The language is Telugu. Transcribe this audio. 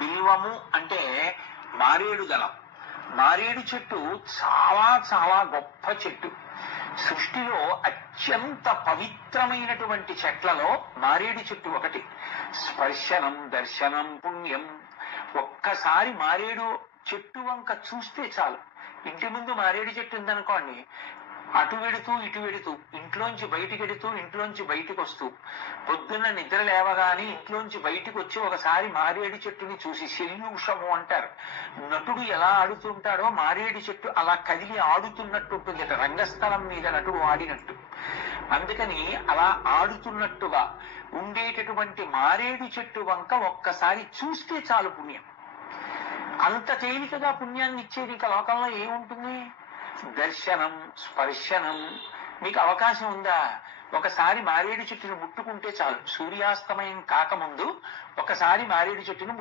బిల్వము అంటే మారేడు దళం. మారేడు చెట్టు చాలా చాలా గొప్ప చెట్టు. సృష్టిలో అత్యంత పవిత్రమైనటువంటి చెట్లలో మారేడు చెట్టు ఒకటి. స్పర్శనం దర్శనం పుణ్యం. ఒక్కసారి మారేడు చెట్టు వంక చూస్తే చాలు. ఇంటి ముందు మారేడు చెట్టు ఉందనుకోండి, అటు వెడుతూ ఇటు వెడుతూ, ఇంట్లోంచి బయటికి వెడుతూ ఇంట్లోంచి బయటికి వస్తూ, పొద్దున్న నిద్ర లేవగానే ఇంట్లోంచి బయటికి వచ్చి ఒకసారి మారేడు చెట్టుని చూసి, శల్యూషము అంటారు, నటుడు ఎలా ఆడుతుంటాడో మారేడు చెట్టు అలా కదిలి ఆడుతున్నట్టు ఉంటుంది. రంగస్థలం మీద నటుడు ఆడినట్టు. అందుకని అలా ఆడుతున్నట్టుగా ఉండేటటువంటి మారేడు చెట్టు వంక ఒక్కసారి చూస్తే చాలు పుణ్యం. అంత తేలికగా పుణ్యాన్ని ఇచ్చేది ఇక లోకంలో ఏముంటుంది? దర్శనం, స్పర్శనం. మీకు అవకాశం ఉందా? ఒకసారి మారేడు చెట్టును ముట్టుకుంటే చాలు. సూర్యాస్తమయం కాకముందు ఒకసారి మారేడు చెట్టును